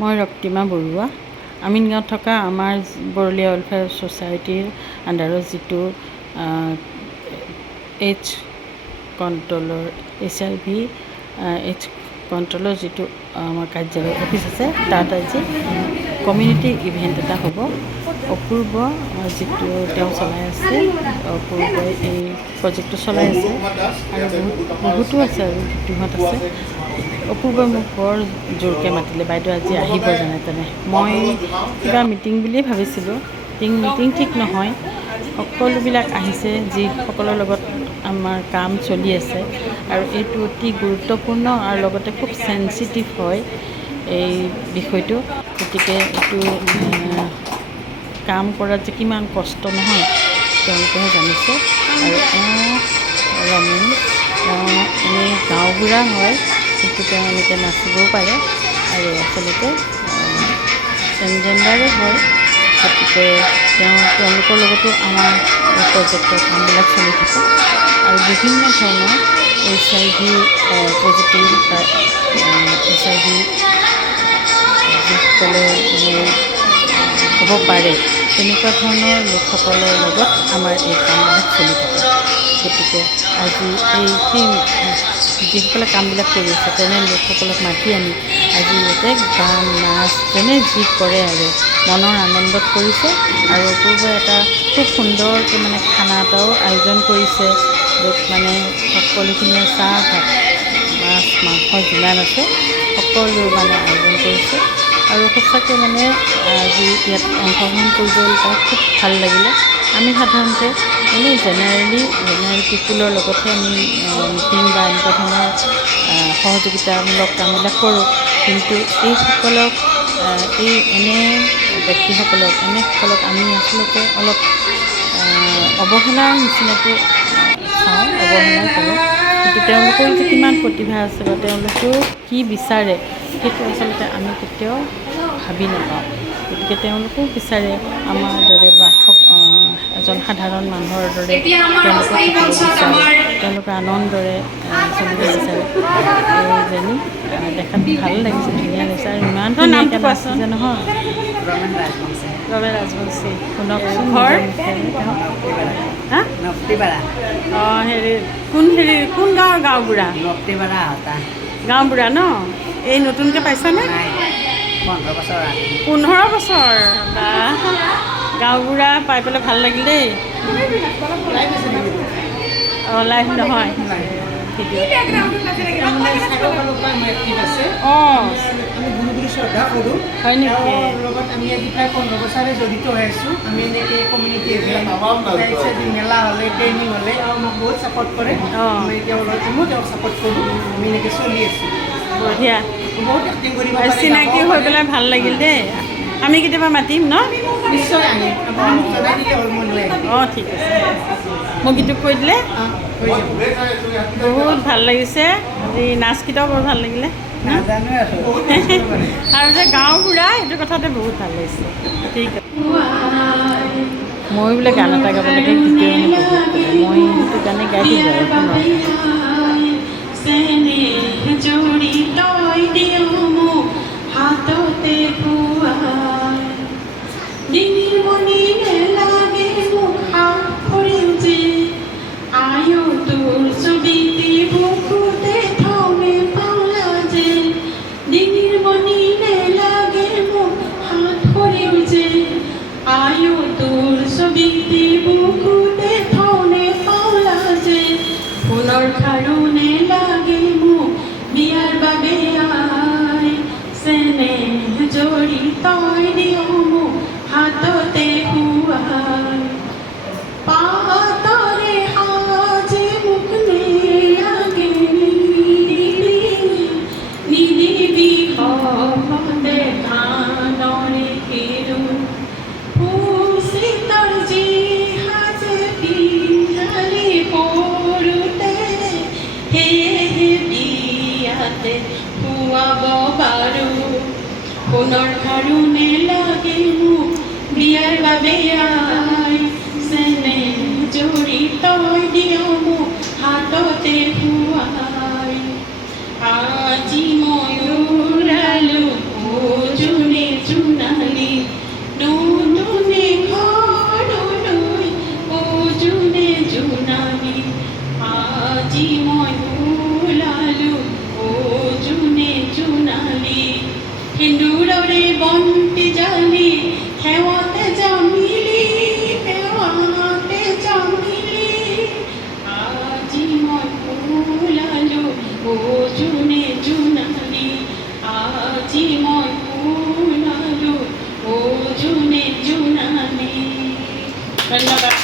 মই ৰক্তিমা বৰুৱা আমিনগাঁৱত থকা আমাৰ বৰলীয়া ৱেলফেয়াৰ ছ'চাইটিৰ আণ্ডাৰত যিটো এইচ কণ্ট্ৰলৰ HIV এইচ কণ্ট্ৰলৰ যিটো আমাৰ কাৰ্যালয় অফিচ আছে তাত আজি কমিউনিটি ইভেণ্ট এটা হ'ব। অপূৰ্ব যিটো তেওঁ চলাই আছে, অপূৰ্বই এই প্ৰজেক্টটো চলাই আছে আৰু বহুতো আছে আৰু দীপ্তিহঁত আছে। অপূৰ্বই মোক বৰ জোৰকৈ মাতিলে, বাইদেউ আজি আহিব যেনে তেনে। মই কিবা মিটিং বুলিয়ে ভাবিছিলোঁ, মিটিং ঠিক নহয়। সকলোবিলাক আহিছে যিসকলৰ লগত আমাৰ কাম চলি আছে আৰু এইটো অতি গুৰুত্বপূৰ্ণ আৰু লগতে খুব চেঞ্চিটিভ হয় এই বিষয়টো। গতিকে এইটো কাম কৰাত যে কিমান কষ্ট নহয় তেওঁলোকেহে জানিছে। আৰু ৰমেন এনেই গাঁওবুঢ়া হয়, কিন্তু তেওঁ এনেকৈ নাচিবও পাৰে আৰু আচলতে ট্ৰেন্সজেণ্ডাৰো হয়। গতিকে তেওঁলোকৰ লগতো আমাৰ প্ৰজেক্টৰ কামবিলাক চলি থাকে আৰু বিভিন্ন ধৰণৰ HIV পজিটিভ বা HIV যিসকলে হ'ব পাৰে তেনেকুৱা ধৰণৰ লোকসকলৰ লগত আমাৰ এই কামবিলাক চলি থাকে। গতিকে আজি যিসকলে কামবিলাক কৰি আছে তেনে লোকসকলক মাতি আনি আজি ইয়াতে গান নাচ যেনে যি কৰে আৰু মনৰ আনন্দত কৰিছে। আৰু অপূৰ্বই এটা খুব সুন্দৰকৈ খানা এটাও আয়োজন কৰিছে, য'ত সকলোখিনিয়ে চাহ ভাত মাছ মাংস যিমান আছে সকলো আয়োজন কৰিছে। আৰু সঁচাকৈ আজি ইয়াত অংশগ্ৰহণ কৰিবলৈ পাই খুব ভাল লাগিলে। আমি সাধাৰণতে এনেই জেনেৰেল পিপুলৰ লগতহে আমি মিটিং বা এনেকুৱা ধৰণৰ সহযোগিতামূলক কামবিলাক কৰোঁ, কিন্তু এইসকলক এনে ব্যক্তিসকলক আমি আচলতে অলপ অৱহেলাৰ নিচিনাকৈ চাওঁ, অৱহেলা কৰোঁ। কিন্তু তেওঁলোকৰ যে কিমান প্ৰতিভা আছে বা তেওঁলোকেও কি বিচাৰে সেইটো আচলতে আমি কেতিয়াও ভাবি নাপাওঁ। গতিকে তেওঁলোকেও বিচাৰে আমাৰ দৰে বা এজন সাধাৰণ মানুহৰ দৰে তেওঁলোকে আনন্দৰে চলিব বিচাৰে। এইজনী দেখাত ভাল লাগিছে, ধুনীয়া লাগিছে আৰু ইমান ধুনীয়াকৈ নাচিছে নহয়। ৰমেন ৰাজবংশী। শুনকচোন ঘৰ কোন গাঁৱৰ গাঁওবুঢ়া? গাঁওবুঢ়া ন? এই নতুনকৈ পাইছানে? 15 বছৰ বা গাঁওবুঢ়া পাই পেলাই ভাল লাগিল দেই। লাইভ নহয় ভিডিঅ'। হয় নেকি? আমি আজি প্ৰায় 15 বছৰে জড়িত হৈ আছোঁ। আমি এনেকৈ কমিউনিটি ইভেণ্ট মেলা হ'লে ট্ৰেইনিং হ'লে আমাক বহুত ছাপৰ্ট কৰে। আমি তেওঁক ছাপৰ্ট কৰোঁ। আমি এনেকৈ চলি আছোঁ। বঢ়িয়া, বহুত এক্টিং কৰিব চিনাকি হৈ পেলাই ভাল লাগিল দেই। আমি কেতিয়াবা মাতিম ন? নিশ্চয় আহিম, আপুনি মোক জনাই দিলে হ'ল, মই লৈ আহিম। ঠিক আছে, মোক গীতটো কৈ দিলে বহুত ভাল লাগিছে। আজি নাচকেইটাও বৰ ভাল লাগিলে আৰু যে গাঁওবুঢ়া সেইটো কথাতে বহুত ভাল লাগিছে। ঠিক আছে, মই বোলে গান এটা গাব লাগে, গীতেও বহুত মই সেইটো গানে গাই দিম পুনৰ খাৰুনে লাগে মোক বিয়াৰ বাবে আই, চেনেহ জৰি তই দিয় মোক হাততে খুৱাই, পাতৰে সাজে মোক নেলাগে নিদিবি সহতে ধানৰে কেৰু শীতৰ যি সাজে পিন্ধালি পৰুতে সেয়েহে বিয়াতে খুৱাব পাৰোঁ। পুনৰ খাৰুনে লাগে মোক বিয়াৰ বাবে আই, চেনেহ জৰি তই দিয় মোক হাততে খুৱাই, আজি মই উৰালো জোনে জোনালী আজি মই ফুলালো অ জোনে জোনালী। ধন্যবাদ।